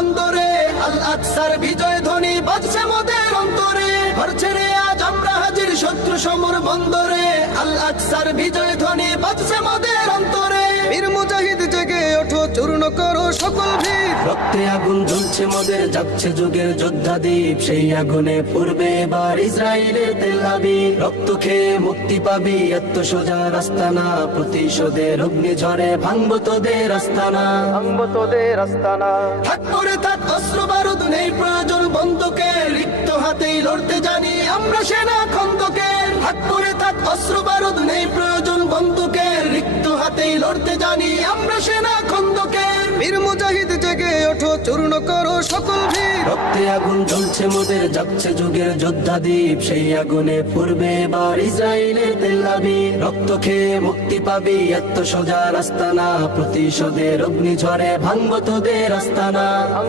বন্দরে আল আকসার বিজয় ধ্বনি বাজছে মোদের অন্তরে। ঘর ছেড়ে আজ আমরা হাজির শত্রু সমর বন্দরে, আল আকসার বিজয় ধ্বনি বাজছে মোদের অন্তরে। বীর মুজাহিদ জেগে ওঠো, চূর্ণ করো সকল ভিড়। রক্তে আগুন জ্বলছে মোদের, যাচ্ছে যুগের যোদ্ধা দ্বীপ। সেই আগুনে পূর্বে এবার ইসরায়েলের তেল আবিব। রক্ত খেয়ে মুক্তি পাবি, এত সোজা রাস্তা না। প্রতিশোধের অগ্নি ঝরে ভাঙবো তোদের আস্তানা, ভাঙবো তোদের আস্তানা। থাক পরে থাক অস্ত্র বারুদ, নেই প্রয়োজন বন্দুকের। রিক্ত হাতেই লড়তে জানি আমরা সেনা খন্দকের। থাক পরে থাক অস্ত্র বারুদ, নেই প্রয়োজন বন্দুকের। রিক্ত হাতেই লড়তে জানি আমরা সেনা খন্দকের। বীর মুজাহিদ জেগে ওঠো, চূর্ণ করো সকল ভিড়। রক্তে আগুন জ্বলছে মোদের, যাচ্ছে যুগের যোদ্ধা দ্বীপ। সেই আগুনে পূর্বে এবার ইসরায়েলের তেল আবিব। রক্ত খেয়ে মুক্তি পাবি, এত সোজা রাস্তা না। প্রতিশোধের অগ্নি ঝরে ভাঙবো তোদের আস্তানা।